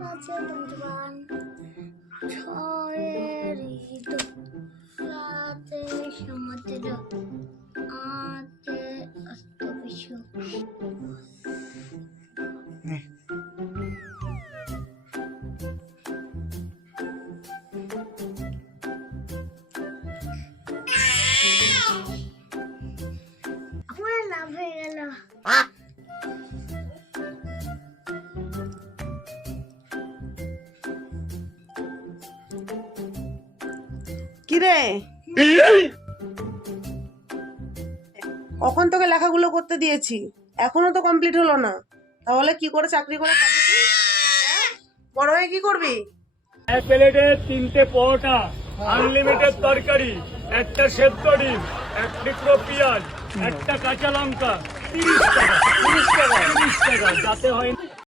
Raja tentuan Choerido Late Shamatero Ate Astavishu Aku laugh হয়ে গেল কিরে কখন তোকে লেখাগুলো করতে দিয়েছি, এখনো তো কমপ্লিট হলো না। তাহলে কি করে চাকরি করে খাবি তুই? হ্যাঁ? বড় হয়ে কি করবি? এক প্লেটে 3টে পরোটা, আনলিমিটেড তরকারি, একটা সেদ্ধ ডিম, এক টুকরো পেঁয়াজ, একটা কাঁচা লঙ্কা, 30 টাকা। 30 টাকা যাতে হয়